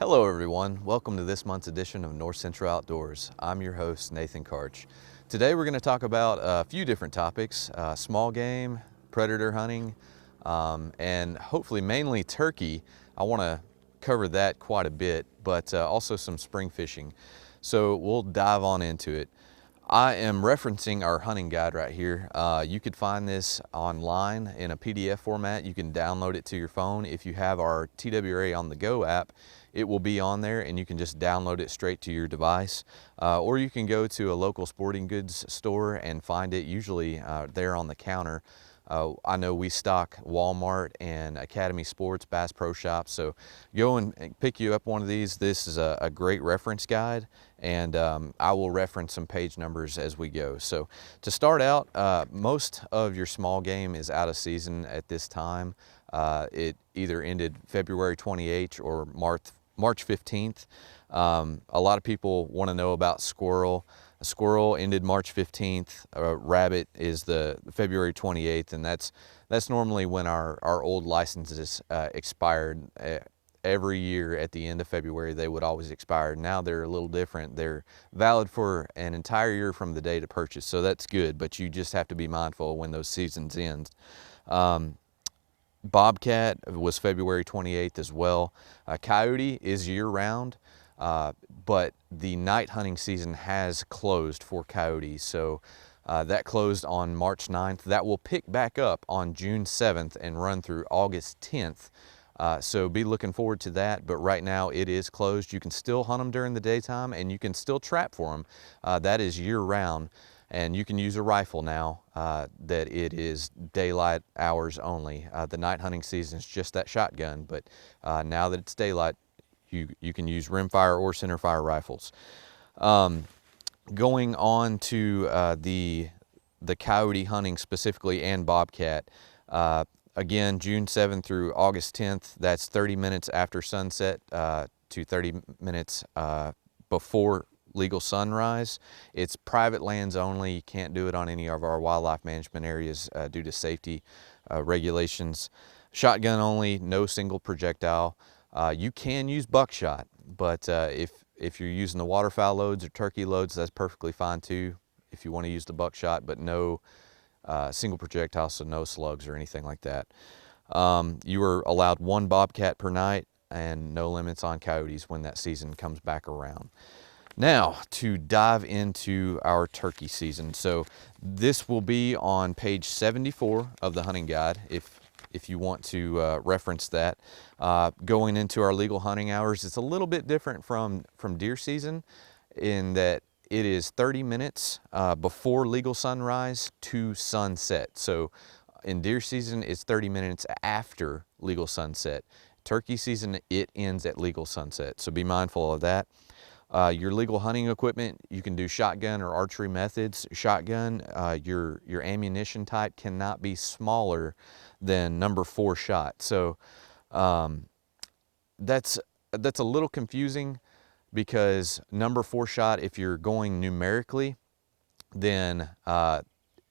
Hello everyone, welcome to this month's edition of North Central Outdoors. I'm your host, Nathan Karch. Today we're going to talk about a few different topics, small game, predator hunting, and hopefully mainly turkey. I want to cover that quite a bit, but also some spring fishing. So we'll dive on into it. I am referencing our hunting guide right here. You could find this online in a PDF format. You can download it to your phone. If you have our TWRA on the Go app, it will be on there and you can just download it straight to your device. Or you can go to a local sporting goods store and find it usually there on the counter. I know we stock Walmart and Academy Sports, Bass Pro Shops, so go and pick you up one of these. This is a great reference guide, and I will reference some page numbers as we go. So to start out, most of your small game is out of season at this time. It either ended February 28th or March 15th. A lot of people want to know about squirrel. A squirrel ended March 15th. A rabbit is the February 28th, and that's normally when our old licenses expired. Every year at the end of February, they would always expire. Now they're a little different. They're valid for an entire year from the date of purchase, so that's good, but you just have to be mindful when those seasons end. Bobcat was February 28th as well. Coyote is year-round, but the night hunting season has closed for coyote. So that closed on March 9th. That will pick back up on June 7th and run through August 10th. So be looking forward to that, but right now it is closed. You can still hunt them during the daytime and you can still trap for them. That is year-round. And you can use a rifle now that it is daylight hours only. The night hunting season is just that shotgun, but now that it's daylight, you can use rimfire or centerfire rifles. Going on to the coyote hunting specifically and bobcat, again, June 7th through August 10th, that's 30 minutes after sunset to 30 minutes before legal sunrise. It's private lands only. You can't do it on any of our wildlife management areas due to safety regulations. Shotgun only, no single projectile. You can use buckshot, but if you're using the waterfowl loads or turkey loads, that's perfectly fine too if you want to use the buckshot, but no single projectile, so no slugs or anything like that. You are allowed one bobcat per night and no limits on coyotes when that season comes back around. Now, to dive into our turkey season. So this will be on page 74 of the hunting guide if you want to reference that. Going into our legal hunting hours, it's a little bit different from deer season in that it is 30 minutes before legal sunrise to sunset. So in deer season, it's 30 minutes after legal sunset. Turkey season, it ends at legal sunset, so be mindful of that. Your legal hunting equipment, you can do shotgun or archery methods. Shotgun, your ammunition type cannot be smaller than number 4 shot. So that's a little confusing because number 4 shot, if you're going numerically, then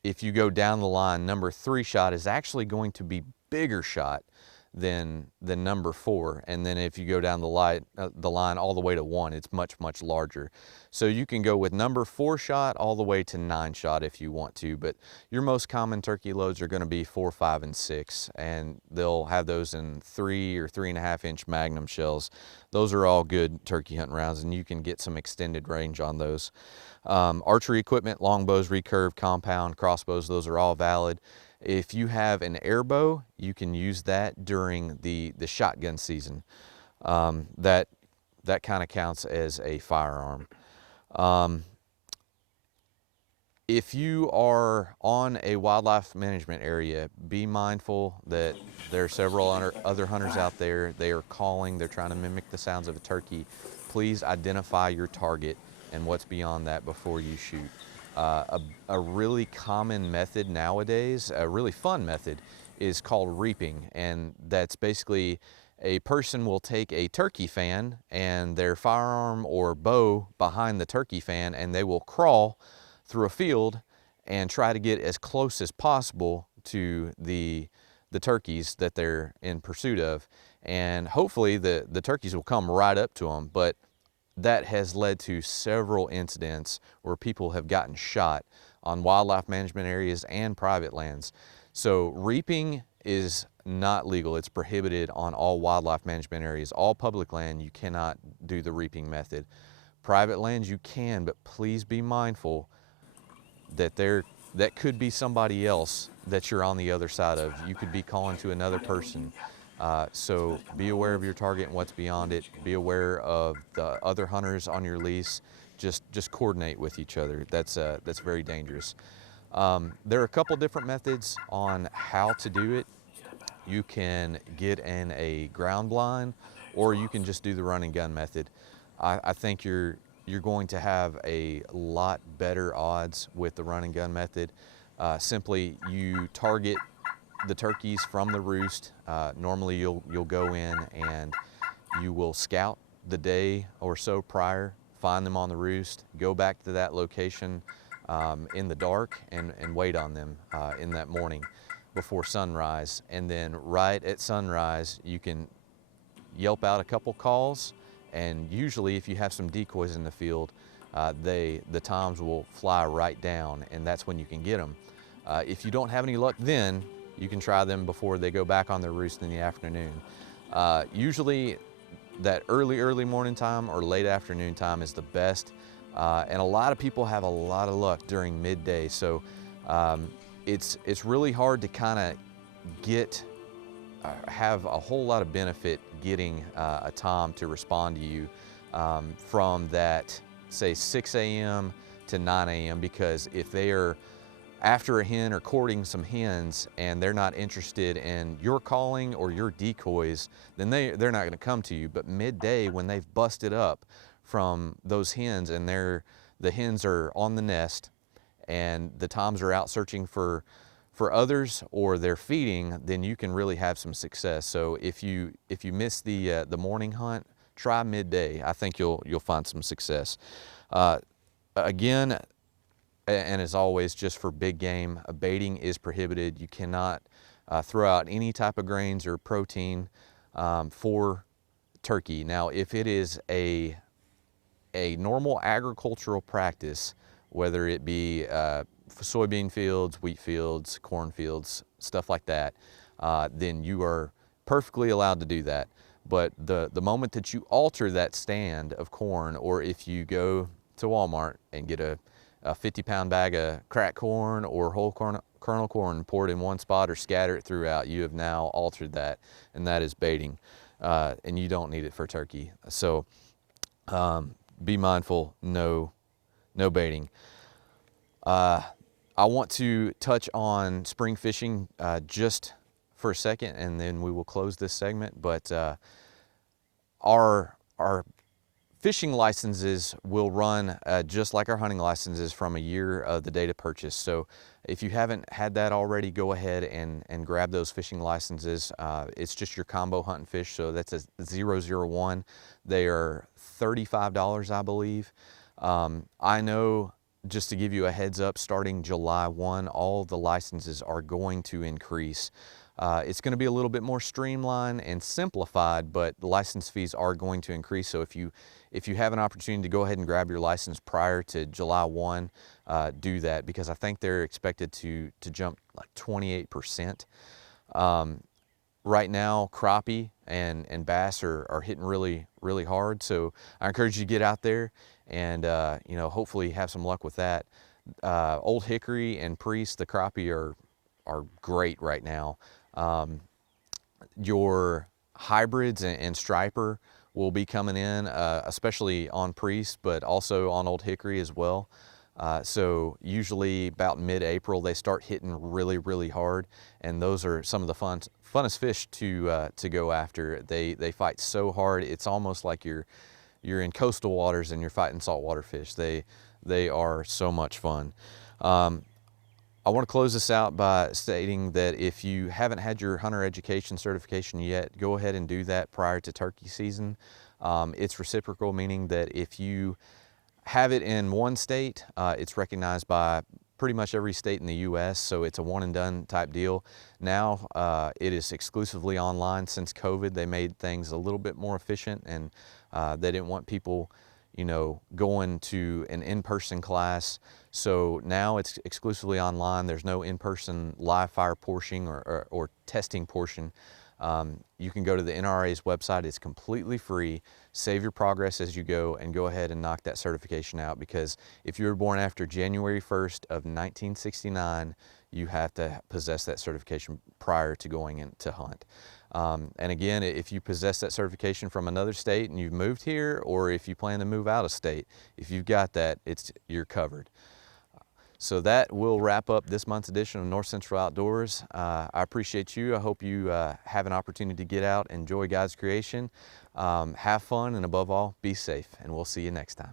if you go down the line, number 3 shot is actually going to be bigger shot than number 4, and then if you go down the line all the way to 1, it's much larger. So you can go with number 4 shot all the way to 9 shot if you want to, but your most common turkey loads are going to be 4, 5, and 6, and they'll have those in 3 or 3.5 inch Magnum shells. Those are all good turkey hunting rounds, and you can get some extended range on those. Archery equipment, longbows, recurve, compound, crossbows, those are all valid. If you have an air bow, you can use that during the shotgun season. That kind of counts as a firearm. If you are on a wildlife management area, be mindful that there are several other hunters out there. They are calling, they're trying to mimic the sounds of a turkey. Please identify your target and what's beyond that before you shoot. A really common method nowadays, a really fun method, is called reaping, and that's basically a person will take a turkey fan and their firearm or bow behind the turkey fan, and they will crawl through a field and try to get as close as possible to the turkeys that they're in pursuit of. and hopefully the turkeys will come right up to them. But that has led to several incidents where people have gotten shot on wildlife management areas and private lands. So reaping is not legal. It's prohibited on all wildlife management areas. All public land, you cannot do the reaping method. Private lands, you can, but please be mindful that that could be somebody else that you're on the other side of. You could be calling to another person. So be aware of your target and what's beyond it. Be aware of the other hunters on your lease. Just coordinate with each other. That's very dangerous. There are a couple different methods on how to do it. You can get in a ground blind, or you can just do the run and gun method. I think you're going to have a lot better odds with the run and gun method. Simply, you target the turkeys from the roost. Normally you'll go in and you will scout the day or so prior, find them on the roost, go back to that location in the dark and wait on them in that morning before sunrise. And then right at sunrise, you can yelp out a couple calls, and usually if you have some decoys in the field, the toms will fly right down, and that's when you can get them. If you don't have any luck then, you can try them before they go back on their roost in the afternoon. Usually that early morning time or late afternoon time is the best, and a lot of people have a lot of luck during midday. So it's really hard to kind of have a whole lot of benefit getting a tom to respond to you from that, say, 6 a.m. to 9 a.m. because if they are after a hen or courting some hens and they're not interested in your calling or your decoys, then they're not going to come to you. But midday, when they've busted up from those hens and the hens are on the nest and the toms are out searching for others or they're feeding, then you can really have some success. So if you miss the morning hunt, try midday. I think you'll find some success. Again, and as always, just for big game, baiting is prohibited. You cannot throw out any type of grains or protein for turkey. Now, if it is a normal agricultural practice, whether it be soybean fields, wheat fields, corn fields, stuff like that, then you are perfectly allowed to do that. But the moment that you alter that stand of corn, or if you go to Walmart and get a 50-pound bag of cracked corn or whole kernel corn, pour it in one spot or scatter it throughout, you have now altered that, and that is baiting, and you don't need it for turkey. So be mindful, no baiting. I want to touch on spring fishing just for a second, and then we will close this segment. But our fishing licenses will run just like our hunting licenses from a year of the date of purchase. So if you haven't had that already, go ahead and grab those fishing licenses. It's just your combo hunt and fish, so that's a 001. They are $35, I believe. I know, just to give you a heads up, starting July 1, all the licenses are going to increase. It's going to be a little bit more streamlined and simplified, but the license fees are going to increase. So if you have an opportunity to go ahead and grab your license prior to July 1, do that, because I think they're expected to jump like 28%. Right now, crappie and bass are hitting really hard. So I encourage you to get out there and hopefully have some luck with that. Old Hickory and Priest, the crappie are great right now. Your hybrids and striper will be coming in, especially on Priest, but also on Old Hickory as well. So usually about mid-April they start hitting really hard, and those are some of the funnest fish to go after. They fight so hard, it's almost like you're in coastal waters and you're fighting saltwater fish. They are so much fun. I want to close this out by stating that if you haven't had your hunter education certification yet, go ahead and do that prior to turkey season. It's reciprocal, meaning that if you have it in one state, it's recognized by pretty much every state in the U.S., so it's a one and done type deal. Now it is exclusively online. Since COVID, they made things a little bit more efficient, and they didn't want people, you know, going to an in-person class. So now it's exclusively online. There's no in-person live fire portion or testing portion. You can go to the NRA's website. It's completely free. Save your progress as you go and go ahead and knock that certification out, because if you were born after January 1st of 1969, you have to possess that certification prior to going in to hunt. And again, if you possess that certification from another state and you've moved here, or if you plan to move out of state, if you've got that, you're covered. So that will wrap up this month's edition of North Central Outdoors. I appreciate you. I hope you have an opportunity to get out, enjoy God's creation, have fun, and above all, be safe. And we'll see you next time.